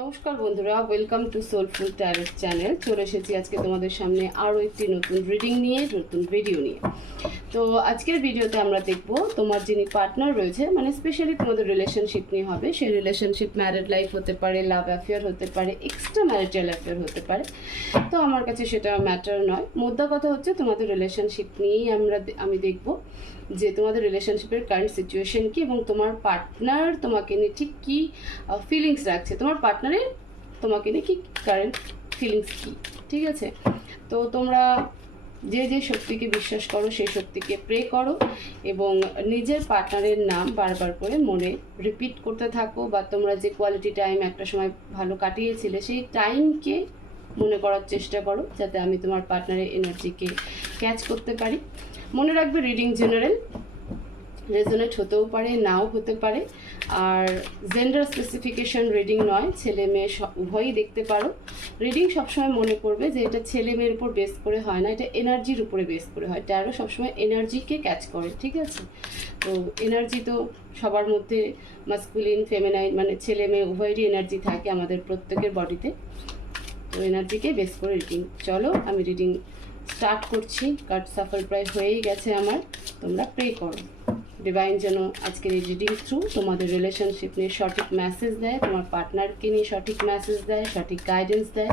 নমস্কার বন্ধুরা welcome to soulful tarot channel চলে এসেছি আজকে তোমাদের সামনে আরও একটি নতুন রিডিং নিয়ে, নতুন ভিডিও নিয়ে। তো আজকের ভিডিওতে আমরা দেখব তোমার যিনি পার্টনার রয়েছে মানে স্পেশালি তোমাদের রিলেশনশিপ নিয়ে হবে। সেই রিলেশনশিপ ম্যারেড লাইফ হতে পারে লাভ অ্যাফেয়ার হতে পারে এক্সট্রা ম্যারিটাল অ্যাফেয়ার হতে পারে। তো আমার কাছে সেটা ম্যাটার নয়। মোদ্দা কথা হচ্ছে তোমাদের রিলেশনশিপ নিয়েই আমরা আমি দেখব। যে তোমাদের রিলেশনশিপের কারেন্ট সিচুয়েশন কি এবং তোমার পার্টনার তোমাকে নিয়ে ঠিক কী ফিলিংস রাখছে? তোমার পার্টনারের তোমাকে নিয়ে কি কারেন্ট ফিলিংস কি? ঠিক আছে? তো তোমরা যে যে শক্তিকে বিশ্বাস করো, সেই শক্তিকে প্রে করো এবং নিজের পার্টনারের নাম বারবার করে মনে রিপিট করতে থাকো বা তোমরা যে কোয়ালিটি টাইম একটা সময় ভালো কাটিয়েছিলে, সেই টাইমকে মনে করার চেষ্টা করো যাতে আমি তোমার পার্টনারের এনার্জিকে ক্যাচ করতে পারি। মনে রাখবে রিডিং জেনারেল রেজোনেট হতেও পারে, নাও হতে পারে। আর জেন্ডার স্পেসিফিকেশন রিডিং নয়, ছেলে মেয়ে উভয়ই দেখতে পারো। রিডিং সবসময় মনে করবে যে এটা ছেলে মেয়ের উপর বেস করে হয় না, এটা এনার্জির উপরে বেস করে হয়। ট্যারো সবসময় এনার্জিকে ক্যাচ করে, ঠিক আছে? তো এনার্জি তো সবার মধ্যে মাস্কুলিন ফেমিনাইন মানে ছেলে মেয়ে উভয়েরই এনার্জি থাকে আমাদের প্রত্যেকের বডিতে তো। এনার্জিকে বেস করে রিডিং চলো, আমি রিডিং স্টার্ট করছি। কার্ড সাফল প্রায় হয়েই গেছে আমার। তোমরা প্রে করো। ডিভাইন যেন আজকের এই রিডিং থ্রু তোমাদের রিলেশনশিপ নিয়ে সঠিক মেসেজ দেয়, তোমার পার্টনারকে নিয়ে সঠিক মেসেজ দেয়, সঠিক গাইডেন্স দেয়।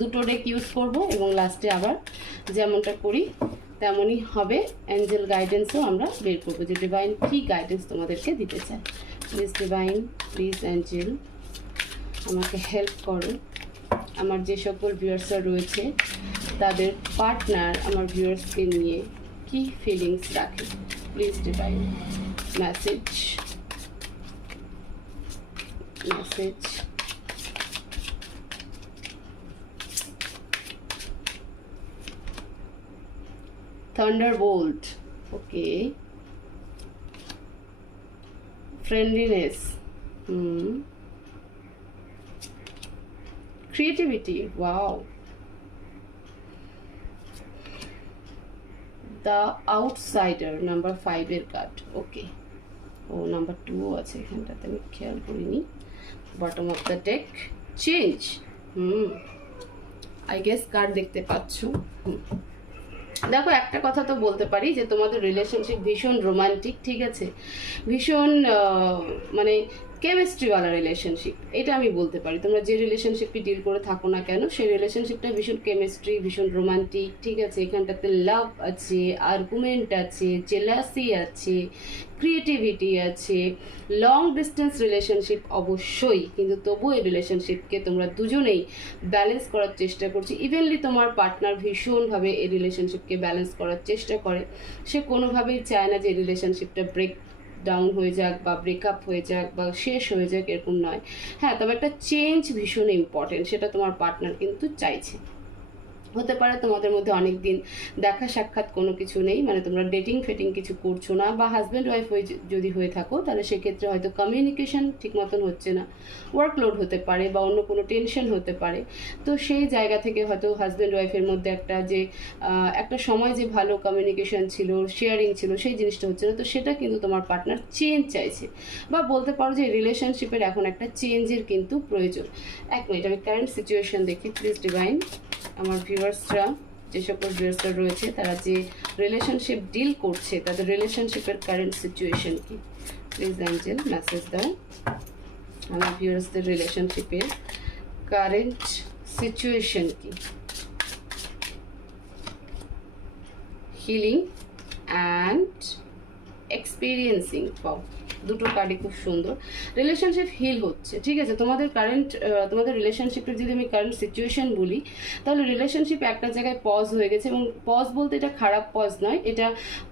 দুটো ডেক ইউজ করব এবং লাস্টে আবার যেমনটা করি, তেমনই হবে। অ্যাঞ্জেল গাইডেন্সও আমরা বের করব যে ডিভাইন কী গাইডেন্স তোমাদেরকে দিতে চায়। প্লিজ ডিভাইন প্লিজ অ্যাঞ্জেল আমাকে হেল্প করো। আমার যে সকল ভিউয়ার্সরা রয়েছে তাদের পার্টনার আমার ভিউয়ার্সকে নিয়ে কি ফিলিংস রাখে please divine message message Thunderbolt. Okay. Friendliness. Hmm. Creativity. Wow. the outsider number ফাইভের কার্ড ওকে ও নাম্বার টুও আছে এখানটাতে, আমি খেয়াল করিনি। Bottom of the deck change hmm. I guess card দেখতে পাচ্ছ? দেখো, একটা কথা তো বলতে পারি যে তোমাদের রিলেশনশিপ ভীষণ রোমান্টিক ঠিক আছে? ভীষণ মানে কেমিস্ট্রিওয়ালা রিলেশনশিপ এটা আমি বলতে পারি। তোমরা যে রিলেশনশিপটি ডিল করে থাকো না কেন, সেই রিলেশনশিপটা ভীষণ কেমিস্ট্রি ভীষণ রোমান্টিক ঠিক আছে? এখানটাতে লাভ আছে আর্গুমেন্ট আছে জেলাসি আছে ক্রিয়েটিভিটি আছে। লং ডিস্টেন্স রিলেশনশিপ অবশ্যই, কিন্তু তবু এই রিলেশনশিপকে তোমরা দুজনেই ব্যালেন্স করার চেষ্টা করছি। ইভেনলি তোমার পার্টনার ভীষণভাবে এই রিলেশনশিপকে ব্যালেন্স করার চেষ্টা করে। সে কোনোভাবেই চায় না যে রিলেশনশিপটা ব্রেক ডাউন হয়ে যাক বা ব্রেকআপ হয়ে যাক বা শেষ হয়ে যাক এরকম নয়। হ্যাঁ তবে একটা চেঞ্জ ভীষণ ইম্পর্টেন্ট সেটা তোমার পার্টনার কিন্তু চাইছে। হতে পারে, তোমাদের মধ্যে অনেক দিন দেখা সাক্ষাৎ কোনো কিছু নেই মানে তোমরা ডেটিং ফেটিং কিছু করছ না, বা হাজব্যান্ড ওয়াইফ হয়ে যদি হয়ে থাকো, তাহলে সেক্ষেত্রে হয়তো কমিউনিকেশন ঠিক মতন হচ্ছে না। ওয়ার্কলোড হতে পারে বা অন্য কোনো টেনশন হতে পারে। তো সেই জায়গা থেকে হয়তো হাজব্যান্ড ওয়াইফের মধ্যে একটা যে একটা সময় যে ভালো কমিউনিকেশন ছিল শেয়ারিং ছিল, সেই জিনিসটা হচ্ছে না তো সেটা কিন্তু তোমার পার্টনার চেঞ্জ চাইছে। বা বলতে পারো যে রিলেশনশিপের এখন একটা চেঞ্জের কিন্তু প্রয়োজন। এক মিনিট আমি কারেন্ট সিচুয়েশন দেখি প্লিজ ডিভাইন আমার ভিউয়ার্সরা যে সকল ভিউয়ার্সরা রয়েছে, তারা যে রিলেশনশিপ ডিল করছে, তাদের রিলেশনশিপের কারেন্ট সিচুয়েশন কি? প্লিজ অ্যাঞ্জেল মেসেজ দাও। আমার ভিউয়ার্সদের রিলেশনশিপের কারেন্ট সিচুয়েশন কি? হিলিং অ্যান্ড এক্সপিরিয়েন্সিং পাও দুটো কার্ডই খুব সুন্দর। রিলেশনশিপ হিল হচ্ছে, ঠিক আছে? তোমাদের কারেন্ট তোমাদের রিলেশনশিপের যদি আমি কারেন্ট সিচুয়েশন বলি, তাহলে রিলেশনশিপ একটা জায়গায় পজ হয়ে গেছে এবং পজ বলতে এটা খারাপ পজ নয়, এটা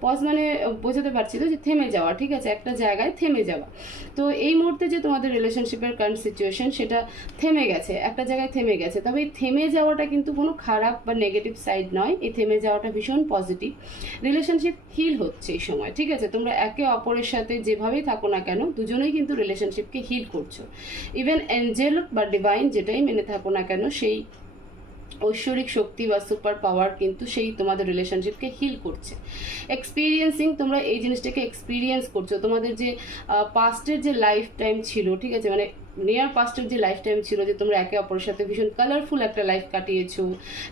পজ মানে বোঝাতে পারছি তো যে থেমে যাওয়া, ঠিক আছে? একটা জায়গায় থেমে যাওয়া। তো এই মুহূর্তে যে তোমাদের রিলেশনশিপের কারেন্ট সিচুয়েশন সেটা থেমে গেছে, একটা জায়গায় থেমে গেছে। তবে এই থেমে যাওয়াটা কিন্তু কোনো খারাপ বা নেগেটিভ সাইড নয়, এই থেমে যাওয়াটা ভীষণ পজিটিভ রিলেশনশিপ হিল হচ্ছে এই সময়, ঠিক আছে? তোমরা একে অপরের সাথে যেভাবেই থাকো না কেন, দুজনেই কিন্তু রিলেশনশিপকে হিল করছ। ইভেন অ্যাঞ্জেল বা ডিভাইন যেটাই মেনে থাকো না কেন, সেই ঐশ্বরিক শক্তি বা সুপার পাওয়ার কিন্তু সেই তোমাদের রিলেশনশিপকে হিল করছে। এক্সপিরিয়েন্সিং তোমরা এই জিনিসটাকে এক্সপিরিয়েন্স করছ। তোমাদের যে পাস্টের যে লাইফ টাইম ছিল, ঠিক আছে? মানে নিয়ার পাস্টের যে লাইফ টাইম ছিল যে তোমরা একে অপরের সাথে ভীষণ কালারফুল একটা লাইফ কাটিয়েছো,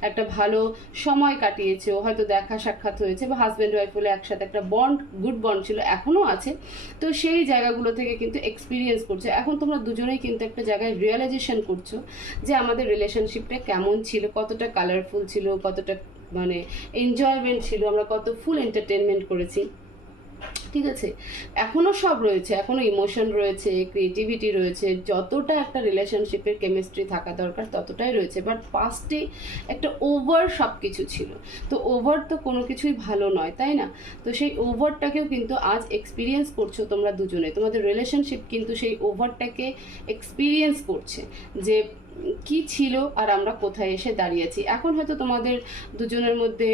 একটা ভালো সময় কাটিয়েছো, হয়তো দেখা সাক্ষাৎ হয়েছে বা হাজব্যান্ড ওয়াইফ বলে একসাথে একটা বন্ড গুড বন্ড ছিল, এখনও আছে। তো সেই জায়গাগুলো থেকে কিন্তু এক্সপিরিয়েন্স করছ। এখন তোমরা দুজনেই কিন্তু একটা জায়গায় রিয়েলাইজেশন করছ যে আমাদের রিলেশনশিপটা কেমন ছিল, কতটা কালারফুল ছিল, কতটা মানে এনজয়মেন্ট ছিল, আমরা কত ফুল এন্টারটেনমেন্ট করেছি। ঠিক আছে? এখনও সব রয়েছে এখনও ইমোশন রয়েছে ক্রিয়েটিভিটি রয়েছে, যতটা একটা রিলেশনশিপের কেমিস্ট্রি থাকা দরকার ততটাই রয়েছে বাট পাস্টে একটা ওভার সব কিছু ছিল। তো ওভার তো কোনো কিছুই ভালো নয়, তাই না? তো সেই ওভারটাকেও কিন্তু আজ এক্সপিরিয়েন্স করছ তোমরা দুজনে। তোমাদের রিলেশনশিপ কিন্তু সেই ওভারটাকে এক্সপিরিয়েন্স করছে যে কি ছিল আর আমরা কোথায় এসে দাঁড়িয়েছি? এখন হয়তো তোমাদের দুজনের মধ্যে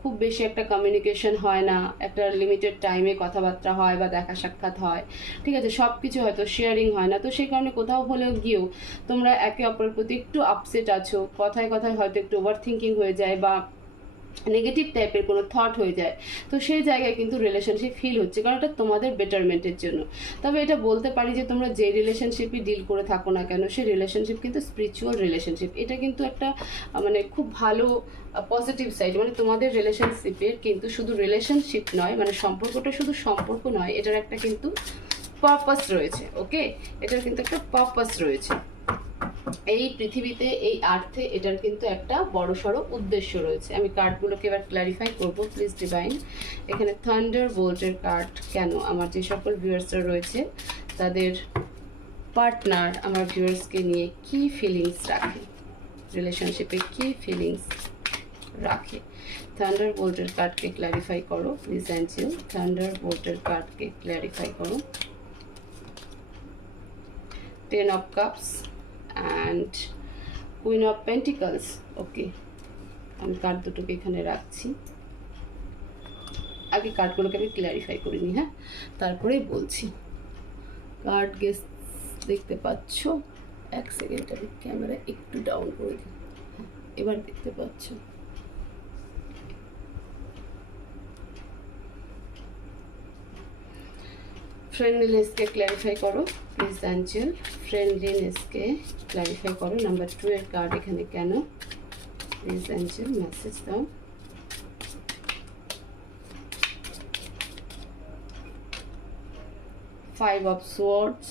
খুব বেশি একটা কমিউনিকেশন হয় না, একটা লিমিটেড টাইমে কথাবার্তা হয় বা দেখা সাক্ষাৎ হয়। ঠিক আছে সব কিছু হয়তো শেয়ারিং হয় না। তো সেই কারণে কোথাও হলেও গিয়েও তোমরা একে অপরের প্রতি একটু আপসেট আছো। কথায় কথায় হয়তো একটু ওভার থিঙ্কিং হয়ে যায় বা নেগেটিভ টাইপের কোনো থট হয়ে যায়, তো সেই জায়গায় কিন্তু রিলেশনশিপ ফিল হচ্ছে, কারণ এটা তোমাদের বেটারমেন্টের জন্য। তবে এটা বলতে পারি যে তোমরা যে রিলেশনশিপই ডিল করে থাকো না কেন, সেই রিলেশনশিপ কিন্তু স্পিরিচুয়াল রিলেশনশিপ এটা কিন্তু একটা মানে খুব ভালো পজিটিভ সাইড মানে তোমাদের রিলেশনশিপের কিন্তু শুধু রিলেশনশিপ নয় মানে সম্পর্কটা শুধু সম্পর্ক নয়, এটার একটা কিন্তু পারপাস রয়েছে ওকে এটার কিন্তু একটা পারপাস রয়েছে। এই পৃথিবীতে, এই আর্থে এটার কিন্তু একটা বড় সড়ো উদ্দেশ্য রয়েছে। আমি কার্ডগুলোকে এবার ক্ল্যারিফাই করব প্লিজ ডিভাইন এখানে থান্ডার বোল্টের কার্ড কেন? আমার যে সকল ভিউয়ার্সরা রয়েছে, তাদের পার্টনার আমার ভিউয়ার্সকে নিয়ে কি ফিলিংস রাখে? রিলেশনশিপে কি ফিলিংস রাখে? থান্ডার বোল্টের কার্ডকে ক্ল্যারিফাই করো প্লিজ অ্যাঞ্জেল থান্ডার বোল্টের কার্ডকে ক্ল্যারিফাই করো। Ten of cups and queen of pentacles okay আমি কার্ড দুটোকে এখানে রাখছি। আগে কার্ডগুলোকে আমি ক্ল্যারিফাই করে নিই হ্যাঁ? তারপরেই বলছি। কার্ড গেস দেখতে পাচ্ছ এক সেকেন্ড আমি ক্যামেরা একটু ডাউন করে দিই। হ্যাঁ, এবার দেখতে পাচ্ছ। ফ্রেন্ডলিনেসকে ক্ল্যারিফাই করো প্লিজ অ্যাঞ্জেল ফ্রেন্ডলিনেসকে ক্ল্যারিফাই করো নাম্বার টু এর কার্ড এখানে কেন? প্লিজ অ্যাঞ্জেল মেসেজ দাও। Five of swords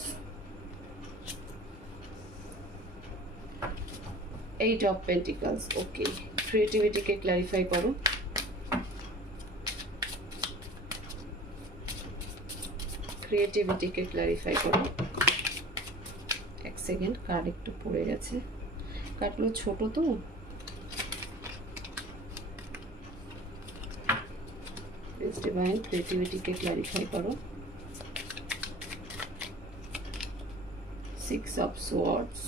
eight of pentacles okay ক্রিয়েটিভিটিকে clarify করো। ক্রিয়েটিভিটিকে ক্লারিফাই করো। এক সেকেন্ড কার্ড একটু পড়ে গেছে। কার্ডগুলো ছোট তো। ডিভাইন ক্ল্যারিফাই করো। সিক্স অফ সোয়ার্ডস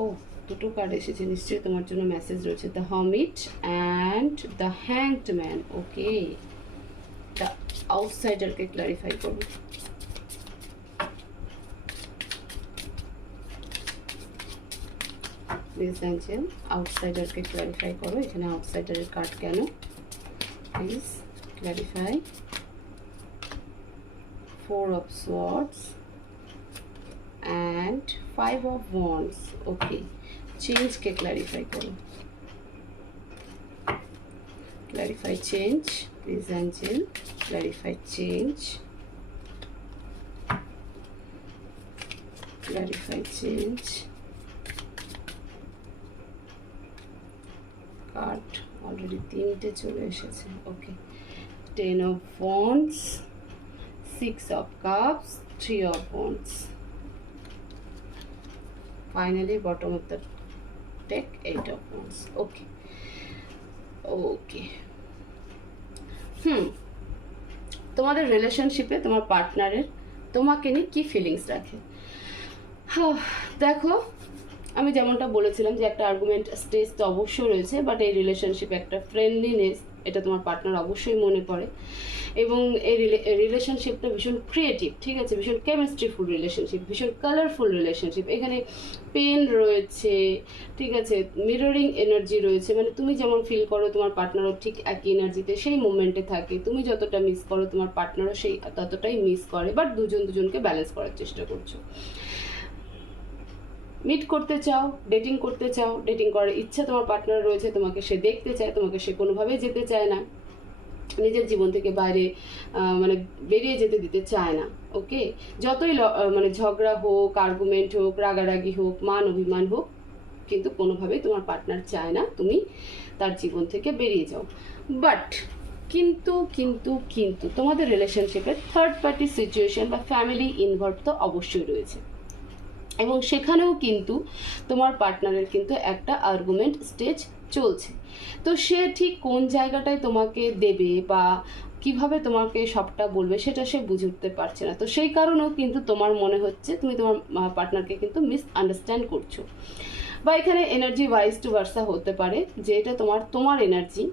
ও, দুটো কার্ড এসেছে, নিশ্চয়ই তোমার জন্য মেসেজ রয়েছে। The hermit and the hanged man okay আউটসাইডারকে clarify করো প্লিজ অ্যাঞ্জেল আউটসাইডারকে ক্ল্যারিফাই করো, এখানে আউটসাইডারের কার্ড কেন? Please clarify four of swords and five of wands okay চেঞ্জকে clarify করো। Clarify change. Please angel clarify change. Clarify change. Card already তিনটে চলে এসেছে। Okay ten of wands six of cups three of wands finally bottom of the deck eight of wands okay okay hmm তোমাদের রিলেশনশিপে তোমার পার্টনারের তোমাকে নিয়ে কী feelings রাখে? দেখো, আমি যেমনটা বলেছিলাম যে একটা আর্গুমেন্ট স্টেজ তো অবশ্যই রয়েছে বাট এই রিলেশনশিপে একটা ফ্রেন্ডলিনেস এটা তোমার পার্টনার অবশ্যই মনে করে। এবং এই রিলেশনশিপটা ভীষণ ক্রিয়েটিভ ঠিক আছে? ভীষণ কেমিস্ট্রিফুল রিলেশনশিপ ভীষণ কালারফুল রিলেশনশিপ এখানে পেন রয়েছে, ঠিক আছে? মিররিং এনার্জি রয়েছে। মানে তুমি যেমন ফিল করো তোমার পার্টনারও ঠিক একই এনার্জিতে সেই মোমেন্টে থাকে। তুমি যতটা মিস করো তোমার পার্টনারও সেই ততটাই মিস করে। বাট দুজন দুজনকে ব্যালেন্স করার চেষ্টা করছ। মিট করতে চাও ডেটিং করতে চাও ডেটিং করার ইচ্ছা তোমার পার্টনার রয়েছে, তোমাকে সে দেখতে চায়, তোমাকে সে কোনোভাবেই যেতে চায় না। নিজের জীবন থেকে বাইরে মানে বেরিয়ে যেতে দিতে চায় না ওকে যতই মানে ঝগড়া হোক আর্গুমেন্ট হোক, রাগারাগি হোক, মান অভিমান হোক, কিন্তু কোনোভাবেই তোমার পার্টনার চায় না, তুমি তার জীবন থেকে বেরিয়ে যাও। বাট কিন্তু কিন্তু কিন্তু তোমাদের রিলেশনশিপে থার্ড পার্টি সিচুয়েশন বা ফ্যামিলি ইনভলভ তো অবশ্যই রয়েছে। এবং সেখানেও কিন্তু তোমার পার্টনারের কিন্তু একটা আর্গুমেন্ট স্টেজ চলছে। তো সে ঠিক কোন জায়গাটায় তোমাকে দেবে বা কীভাবে তোমাকে সবটা বলবে সেটা সে বুঝে উঠতে পারছে না। তো সেই কারণেও কিন্তু তোমার মনে হচ্ছে তুমি তোমার পার্টনারকে কিন্তু মিস আন্ডারস্ট্যান্ড করছ। বা এখানে এনার্জি ওয়াইজ টু ভার্সা হতে পারে যে এটা তোমার তোমার এনার্জি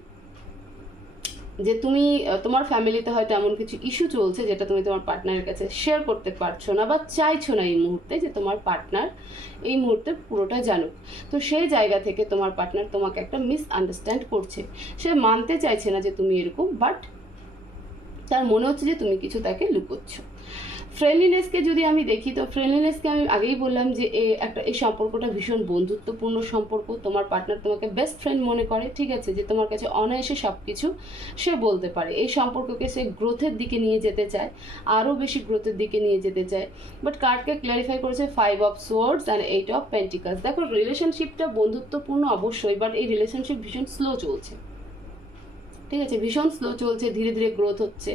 যে তুমি তোমার ফ্যামিলিতে হয়তো এমন কিছু ইস্যু চলছে যেটা তুমি তোমার পার্টনারের কাছে শেয়ার করতে পারছ না বা চাইছো না এই মুহূর্তে যে তোমার পার্টনার এই মুহূর্তে পুরোটা জানুক। তো সেই জায়গা থেকে তোমার পার্টনার তোমাকে একটা মিস আন্ডারস্ট্যান্ড করছে। সে মানতে চাইছে না যে তুমি এরকম বাট তার মনে হচ্ছে যে তুমি কিছু তাকে লুকোচ্ছ। ফ্রেন্ডলিনেসকে যদি আমি দেখি, তো ফ্রেন্ডলিনেসকে আমি আগেই বললাম যে, এ একটা, এই সম্পর্কটা ভীষণ বন্ধুত্বপূর্ণ সম্পর্ক। তোমার পার্টনার তোমাকে বেস্ট ফ্রেন্ড মনে করে, ঠিক আছে? যে তোমার কাছে অনায়াসে সব কিছু সে বলতে পারে। এই সম্পর্ককে সে গ্রোথের দিকে নিয়ে যেতে চায়, আরও বেশি গ্রোথের দিকে নিয়ে যেতে চায়। বাট কার্ডকে ক্ল্যারিফাই করেছে five of swords and eight of pentacles দেখো রিলেশনশিপটা বন্ধুত্বপূর্ণ অবশ্যই বাট এই রিলেশনশিপ ভীষণ স্লো চলছে। ঠিক আছে? ভীষণ স্লো চলছে, ধীরে ধীরে গ্রোথ হচ্ছে।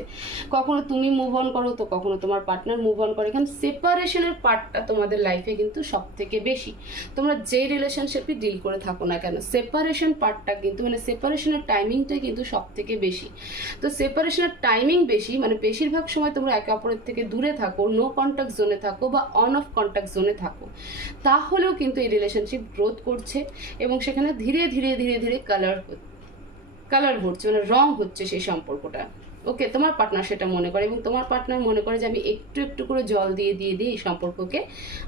কখনো তুমি মুভ অন করো তো কখনো তোমার পার্টনার মুভ অন করে। এখানে সেপারেশনের পার্টটা তোমাদের লাইফে কিন্তু সব থেকে বেশি। তোমরা যে রিলেশনশিপই ডিল করে থাকো না কেন সেপারেশন পার্টটা কিন্তু মানে সেপারেশনের টাইমিংটাই কিন্তু সব থেকে বেশি। তো সেপারেশনের টাইমিং বেশি মানে বেশিরভাগ সময় তোমরা একে অপরের থেকে দূরে থাকো নো কন্ট্যাক্ট জোনে থাকো বা অন অফ কন্ট্যাক্ট জোনে থাকো। তাহলেও কিন্তু এই রিলেশনশিপ গ্রোথ করছে এবং সেখানে ধীরে ধীরে ধীরে ধীরে কালার হচ্ছে। কালার ভরছে মানে রং হচ্ছে সেই সম্পর্কটা। ওকে, তোমার পার্টনার সেটা মনে করে এবং তোমার পার্টনার মনে করে যে আমি একটু একটু করে জল দিয়ে দিয়ে দিয়ে এই সম্পর্ককে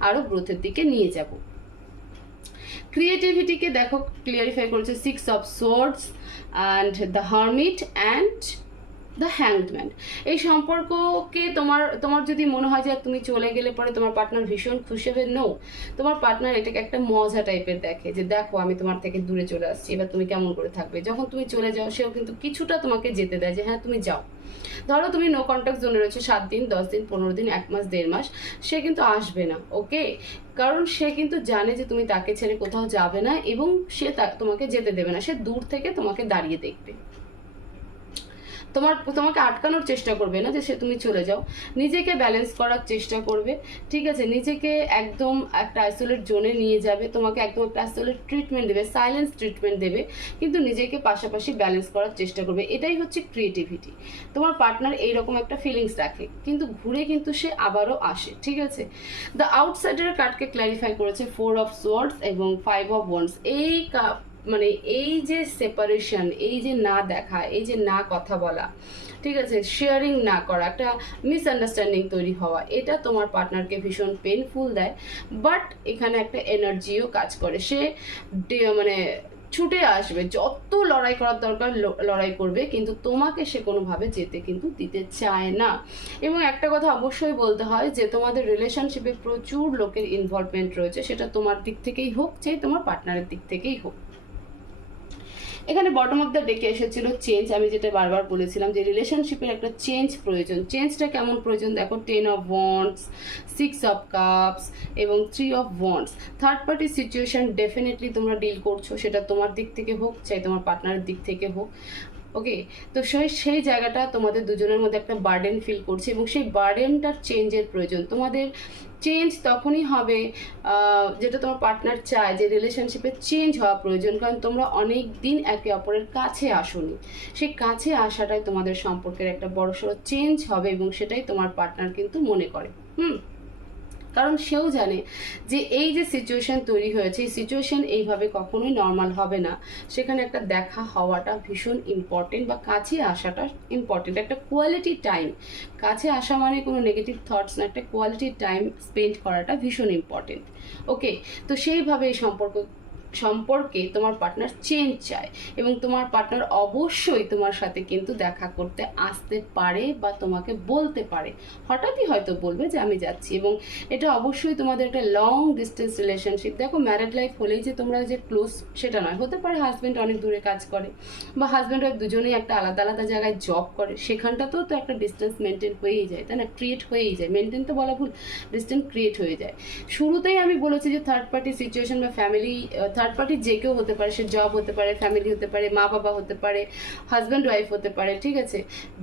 আরও গ্রোথের দিকে নিয়ে যাব। ক্রিয়েটিভিটিকে দেখো ক্লিয়ারিফাই করছে six of swords and the hermit and the hanged man এই সম্পর্ককে তোমার তোমার যদি মনে হয় যে তুমি চলে গেলে পরে তোমার পার্টনার ভীষণ খুশি হবে নো তোমার পার্টনার এটাকে একটা মজা টাইপের দেখে যে, দেখো, আমি তোমার থেকে দূরে চলে আসছি, এবার তুমি কেমন করে থাকবে? যখন তুমি চলে যাও, সেও কিন্তু কিছুটা তোমাকে যেতে দেয় যে হ্যাঁ তুমি যাও। ধরো, তুমি নো কন্ট্যাক্ট জোনে রয়েছে সাত দিন, দশ দিন, পনেরো দিন, এক মাস, দেড় মাস, সে কিন্তু আসবে না ওকে কারণ সে কিন্তু জানে যে, তুমি তাকে ছেড়ে কোথাও যাবে না এবং সে তোমাকে যেতে দেবে না, সে দূর থেকে তোমাকে দাঁড়িয়ে দেখবে। তোমার, তোমাকে আটকানোর চেষ্টা করবে না যে সে, তুমি চলে যাও। নিজেকে ব্যালেন্স করার চেষ্টা করবে, ঠিক আছে? নিজেকে একদম একটা আইসোলেট জোনে নিয়ে যাবে, তোমাকে একদম একটা আইসোলেট ট্রিটমেন্ট দেবে সাইলেন্স ট্রিটমেন্ট দেবে, কিন্তু নিজেকে পাশাপাশি ব্যালেন্স করার চেষ্টা করবে। এটাই হচ্ছে ক্রিয়েটিভিটি তোমার পার্টনার এইরকম একটা ফিলিংস রাখে, কিন্তু ঘুরে কিন্তু সে আবারও আসে, ঠিক আছে? দ্য আউটসাইডার কার্ডকে ক্ল্যারিফাই করেছে ফোর অফ সোয়ার্ডস এবং ফাইভ অফ ওয়ান্স এই মানে এই যে সেপারেশন এই যে না দেখা, এই যে না কথা বলা, ঠিক আছে? শেয়ারিং না করা, একটা মিসআন্ডারস্ট্যান্ডিং তৈরি হওয়া, এটা তোমার পার্টনারকে ভীষণ পেনফুল দেয় বাট এখানে একটা এনার্জিও কাজ করে। সে মানে ছুটে আসবে, যত লড়াই করার দরকার লড়াই করবে, কিন্তু তোমাকে সে কোনোভাবে যেতে কিন্তু দিতে চায় না। এবং একটা কথা অবশ্যই বলতে হয় যে, তোমাদের রিলেশনশিপে প্রচুর লোকের ইনভলভমেন্ট রয়েছে, সেটা তোমার দিক থেকেই হোক চাই তোমার পার্টনারের দিক থেকেই হোক। এখানে বটম অফ দ্য ডেকে এসেছিল চেঞ্জ আমি যেটা বারবার বলেছিলাম যে রিলেশনশিপের একটা চেঞ্জ প্রয়োজন। চেঞ্জটা কেমন প্রয়োজন? দেখো ten of wands six of cups এবং three of wands third party situation definitely তোমরা ডিল করছ, সেটা তোমার দিক থেকে হোক, চাই তোমার পার্টনারের দিক থেকে হোক। ওকে তো সেই সেই জায়গাটা তোমাদের দুজনের মধ্যে একটা বার্ডেন ফিল করছে এবং সেই বার্ডেনটার চেঞ্জের প্রয়োজন। তোমাদের চেঞ্জ তখনই হবে যেটা তোমার পার্টনার চায় যে রিলেশনশিপে চেঞ্জ হওয়া প্রয়োজন, কারণ তোমরা অনেক দিন একে অপরের কাছে আসোনি। সেই কাছে আসাটাই তোমাদের সম্পর্কের একটা বড়সড় চেঞ্জ হবে এবং সেটাই তোমার পার্টনার কিন্তু মনে করে। হুম? কারণ সেও জানে যে এই যে সিচুয়েশন তৈরি হয়েছে, এই সিচুয়েশন এইভাবে কখনোই নর্মাল হবে না। সেখানে একটা দেখা হওয়াটা ভীষণ ইম্পর্টেন্ট বা কাছে আসাটা ইম্পর্টেন্ট একটা কোয়ালিটি টাইম কাছে আসা মানে কোনো নেগেটিভ থটস না, একটা কোয়ালিটি টাইম স্পেন্ড করাটা ভীষণ ইম্পর্টেন্ট ওকে তো সেইভাবে এই সম্পর্ক সম্পর্কে তোমার পার্টনার চেঞ্জ চায় এবং তোমার পার্টনার অবশ্যই তোমার সাথে কিন্তু দেখা করতে আসতে পারে বা তোমাকে বলতে পারে। হঠাৎই হয়তো বলবে যে আমি যাচ্ছি এবং এটা অবশ্যই তোমাদের একটা লং ডিস্টেন্স রিলেশনশিপ দেখো ম্যারেড লাইফ হলেই যে তোমরা যে ক্লোজ সেটা নয়, হতে পারে হাজব্যান্ড অনেক দূরে কাজ করে বা হাজব্যান্ড ওয়াইফ দুজনেই একটা আলাদা আলাদা জায়গায় জব করে। সেখানটাতেও তো একটা ডিস্টেন্স মেনটেন হয়েই যায়, তাই না? ক্রিয়েট হয়েই যায়। মেনটেন তো বলা ভুল ডিস্টেন্স ক্রিয়েট হয়ে যায়। শুরুতেই আমি বলেছি যে থার্ড পার্টি সিচুয়েশন বা ফ্যামিলি থার্ড পার্টি যে কেউ হতে পারে, সে জব হতে পারে ফ্যামিলি হতে পারে, মা বাবা হতে পারে হাজব্যান্ড ওয়াইফ হতে পারে, ঠিক আছে?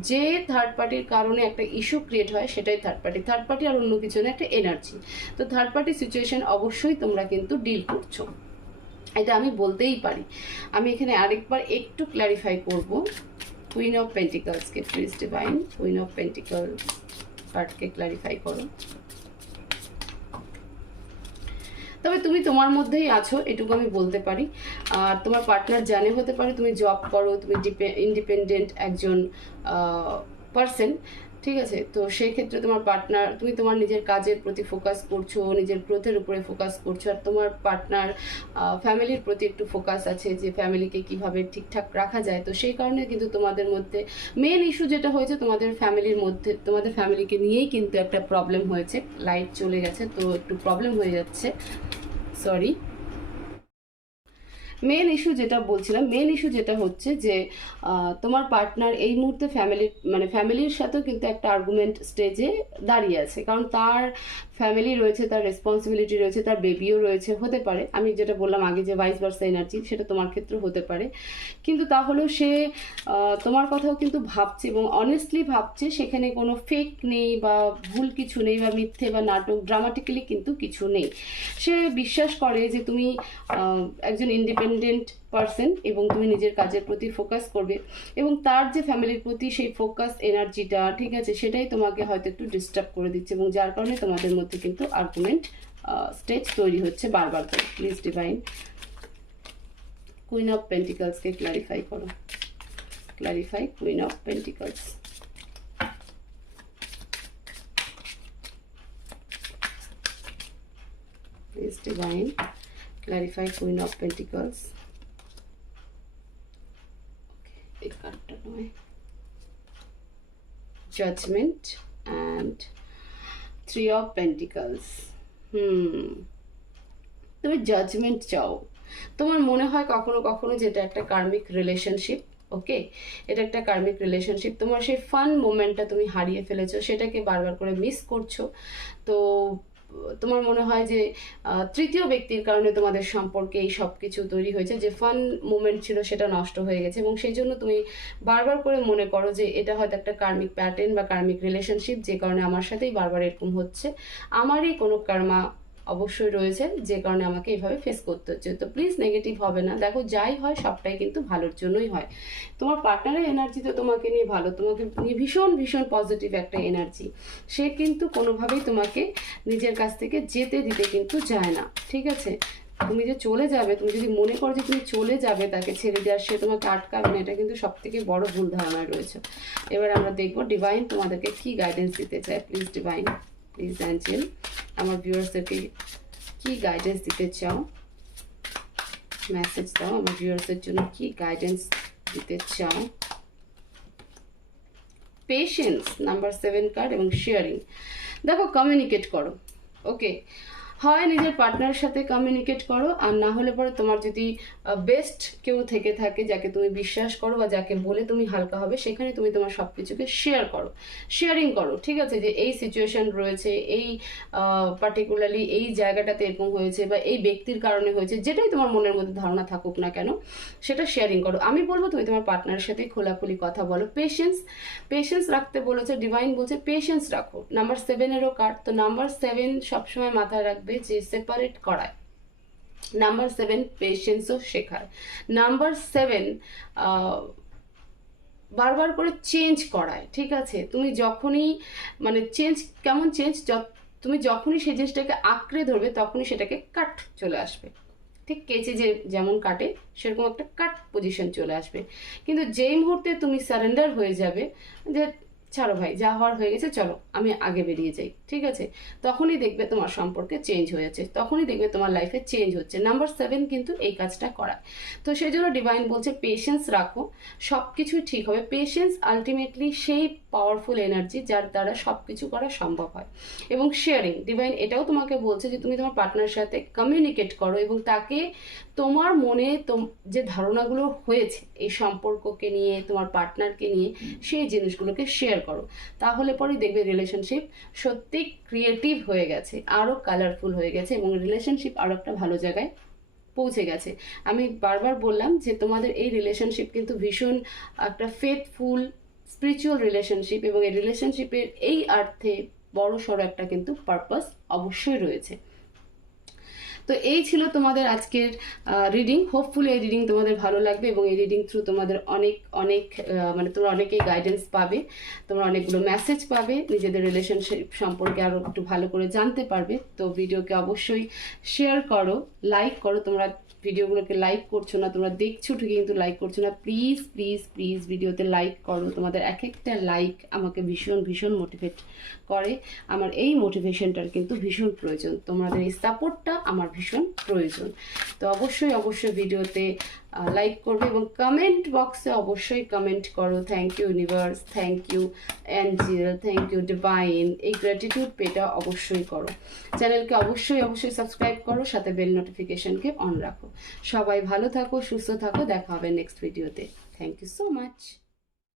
যে থার্ড পার্টির কারণে একটা ইস্যু ক্রিয়েট হয়, সেটাই থার্ড পার্টি থার্ড পার্টি আর অন্য কিছু না, একটা এনার্জি তো থার্ড পার্টি সিচুয়েশন অবশ্যই তোমরা কিন্তু ডিল করছ। এটা আমি বলতেই পারি। আমি এখানে আরেকবার একটু ক্ল্যারিফাই করব। Queen of পেন্টিকলসকে please divine queen of pentacle কার্ডকে ক্ল্যারিফাই করো। তবে তুমি তোমার মধ্যেই আছো, এটুকু আমি বলতে পারি। আর তোমার পার্টনার জানে হতে পারে, তুমি জব করো, তুমি ইন্ডিপেন্ডেন্ট একজন পার্সন ঠিক আছে? তো সেই ক্ষেত্রে তোমার পার্টনার তুমি তোমার নিজের কাজের প্রতি ফোকাস করছ, নিজের গ্রোথের উপরে ফোকাস করছ, আর তোমার পার্টনার ফ্যামিলির প্রতি একটু ফোকাস আছে যে ফ্যামিলিকে কীভাবে ঠিকঠাক রাখা যায়। তো সেই কারণে কিন্তু তোমাদের মধ্যে মেন ইস্যু যেটা হয়েছে, তোমাদের ফ্যামিলির মধ্যে, তোমাদের ফ্যামিলিকে নিয়েই কিন্তু একটা প্রবলেম হয়েছে। লাইট চলে গেছে, তো একটু প্রবলেম হয়ে যাচ্ছে। সরি মেন ইস্যু যেটা বলছিলাম মেন ইস্যু যেটা হচ্ছে যে তোমার পার্টনার এই মুহূর্তে ফ্যামিলির মানে ফ্যামিলির সাথেও কিন্তু একটা আর্গুমেন্ট স্টেজে দাঁড়িয়ে আছে। কারণ তার ফ্যামিলি রয়েছে, তার রেসপন্সিবিলিটি রয়েছে, তার বেবিও রয়েছে, হতে পারে। আমি যেটা বললাম আগে যে ভাইস ভার্সা এনার্জি সেটা তোমার ক্ষেত্রে হতে পারে। কিন্তু তাহলেও সে তোমার কথাও কিন্তু ভাবছে এবং অনেস্টলি ভাবছে, সেখানে কোনো ফেক নেই বা ভুল কিছু নেই বা মিথ্যে বা নাটক ড্রামাটিক্যালি কিন্তু কিছু নেই। সে বিশ্বাস করে যে তুমি একজন ইন্ডিপেন্ডেন্ট পারসন এবং তুমি নিজের কাজের প্রতি ফোকাস করবে এবং তার যে ফ্যামিলির প্রতি সেই ফোকাস এনার্জিটা ঠিক আছে, সেটাই তোমাকে হয়তো একটু ডিস্টার্ব করে দিচ্ছে এবং যার কারণে তোমাদের মধ্যে কিন্তু আর্গুমেন্ট স্টেজ তৈরি হচ্ছে বারবার করে। প্লিজ ডিভাইন কুইন অফ পেন্টিকলসকে ক্লারিফাই করো। Clarify queen of pentacles please divine clarify queen of pentacles. এই কার্ডটা নয়। Judgment and three of pentacles হুম। তুমি জাজমেন্ট চাও। তোমার মনে হয় কখনো কখনো যেটা একটা কার্মিক রিলেশনশিপ ওকে এটা একটা কার্মিক রিলেশনশিপ তোমার সেই ফান মোমেন্টটা তুমি হারিয়ে ফেলেছো, সেটাকে বারবার করে মিস করছ। তো তোমার মনে হয় যে তৃতীয় ব্যক্তির কারণে তোমাদের সম্পর্কে এই সব কিছু তৈরি হয়েছে, যে ফান মুমেন্ট ছিল সেটা নষ্ট হয়ে গেছে এবং সেই জন্য তুমি বারবার করে মনে করো যে এটা হয়তো একটা কার্মিক প্যাটার্ন বা কার্মিক রিলেশনশিপ যে কারণে আমার সাথেই বারবার এরকম হচ্ছে। আমারই কোনো কর্মা অবশ্যই রয়েছে যে কারণে আমাকে এইভাবে ফেস করতে হচ্ছে। তো প্লিজ নেগেটিভ হবে না। দেখো, যাই হয়, সবটাই কিন্তু ভালোর জন্যই হয়। তোমার পার্টনারের এনার্জি তো তোমাকে নিয়ে ভালো। তোমাকে নিয়ে ভীষণ ভীষণ পজিটিভ একটা এনার্জি সে কিন্তু কোনোভাবেই তোমাকে নিজের কাছ থেকে যেতে দিতে কিন্তু যায় না। ঠিক আছে? তুমি যে চলে যাবে, তুমি যদি মনে করো যে তুমি চলে যাবে তাকে ছেড়ে দেওয়ার সে তোমাকে আটকাবে না, এটা কিন্তু সব থেকে বড় ভুল ধারণায় রয়েছে। এবার আমরা দেখব ডিভাইন তোমাদেরকে কি গাইডেন্স দিতে চায়। প্লিজ ডিভাইন প্লিজ অ্যাঞ্জেল আমার ভিউয়ার্সদেরকে কি গাইডেন্স দিতে চাও মেসেজ দাও আমার ভিউয়ার্সের জন্য কি গাইডেন্স দিতে চাও পেশেন্স নাম্বার সেভেন কার্ড এবং শেয়ারিং দেখো কমিউনিকেট করো ওকে হয় নিজের পার্টনারের সাথে কমিউনিকেট করো, আর না হলে পরে তোমার যদি বেস্ট কেউ থেকে থাকে যাকে তুমি বিশ্বাস করো বা যাকে বলে তুমি হালকা হবে, সেখানে তুমি তোমার সব কিছুকে শেয়ার করো। শেয়ারিং করো, ঠিক আছে? যে এই সিচুয়েশন রয়েছে, এই পার্টিকুলারলি এই জায়গাটাতে এরকম হয়েছে বা এই ব্যক্তির কারণে হয়েছে, যেটাই তোমার মনের মধ্যে ধারণা থাকুক না কেন, সেটা শেয়ারিং করো। আমি বলব তুমি তোমার পার্টনারের সাথে খোলাখুলি কথা বলো। পেশেন্স পেশেন্স রাখতে বলেছে ডিভাইন বলছে পেশেন্স রাখো। নাম্বার সেভেনেরও কার্ড তো নাম্বার সেভেন সবসময় মাথায় রাখবে। যে সেপারেট করায়। নাম্বার সেভেন পেশেন্সও শেখায় নাম্বার সেভেন বারবার করে চেঞ্জ করায়, ঠিক আছে? তুমি যখনই মানে চেঞ্জ কেমন চেঞ্জ তুমি যখনই সেই জিনিসটাকে আঁকড়ে ধরবে, তখনই সেটাকে কাট চলে আসবে। ঠিক কেচে যে, যেমন কাটে, সেরকম একটা কাট পজিশন চলে আসবে। কিন্তু যেই মুহূর্তে তুমি সারেন্ডার হয়ে যাবে, যে ছাড়ো ভাই, যা হওয়ার হয়ে গেছে, চলো, আমি আগে বেরিয়ে যাই, ঠিক আছে? তখনই দেখবে তোমার সম্পর্কে চেঞ্জ হয়ে যাচ্ছে, তখনই দেখবে তোমার লাইফে চেঞ্জ হচ্ছে। নাম্বার সেভেন কিন্তু এই কাজটা করা। তো সেই জন্য ডিভাইন বলছে পেশেন্স রাখো সব কিছুই ঠিক হবে। পেশেন্স আলটিমেটলি সেই পাওয়ারফুল এনার্জি যার দ্বারা সব কিছু করা সম্ভব হয়। এবং শেয়ারিং ডিভাইন এটাও তোমাকে বলছে যে তুমি তোমার পার্টনারের সাথে কমিউনিকেট করো এবং তাকে তোমার মনে যে ধারণাগুলো হয়েছে, এই সম্পর্ককে নিয়ে, তোমার পার্টনারকে নিয়ে, সেই জিনিসগুলোকে শেয়ার করো, তাহলে পরেই দেখবে রিলেশনশিপ সত্যি ক্রিয়েটিভ হয়ে গেছে আরও কালারফুল হয়ে গেছে এবং রিলেশনশিপ আরও একটা ভালো জায়গায় পৌঁছে গেছে। আমি বারবার বললাম যে তোমাদের এই রিলেশনশিপ কিন্তু ভীষণ একটা ফেথফুল স্পিরিচুয়াল রিলেশনশিপ এবং এই রিলেশনশিপের এই অর্থে বড় সড়ো একটা কিন্তু পারপাস অবশ্যই রয়েছে। তো এই ছিল তোমাদের আজকের রিডিং হোপফুলি এই রিডিং তোমাদের ভালো লাগবে এবং এই রিডিং থ্রু তোমাদের অনেক অনেক মানে তোমরা অনেকেই গাইডেন্স পাবে। তোমরা অনেকগুলো মেসেজ পাবে, নিজেদের রিলেশনশিপ সম্পর্কে আরও একটু ভালো করে জানতে পারবে। তো ভিডিওকে অবশ্যই শেয়ার করো লাইক করো। তোমরা ভিডিওগুলোকে লাইক করছ না, তোমরা দেখছ ঠিকই, কিন্তু লাইক করছ না প্লিজ প্লিজ প্লিজ ভিডিওতে লাইক করো। তোমাদের এক একটা লাইক আমাকে ভীষণ ভীষণ মোটিভেট করে। আমার এই মোটিভেশনটার কিন্তু ভীষণ প্রয়োজন। তোমাদের এই সাপোর্টটা আমার ভীষণ প্রয়োজন। তো অবশ্যই অবশ্যই ভিডিওতে লাইক করবে এবং কমেন্ট বক্সে অবশ্যই কমেন্ট করো। Thank you universe thank you angel thank you divine এই গ্র্যাটিটিউড পেটা অবশ্যই করো। চ্যানেলকে অবশ্যই অবশ্যই সাবস্ক্রাইব করো, সাথে বেল নোটিফিকেশনকে অন রাখো। সবাই ভালো থাকো, সুস্থ থাকো, দেখা হবে নেক্সট ভিডিওতে থ্যাংক ইউ সো মাচ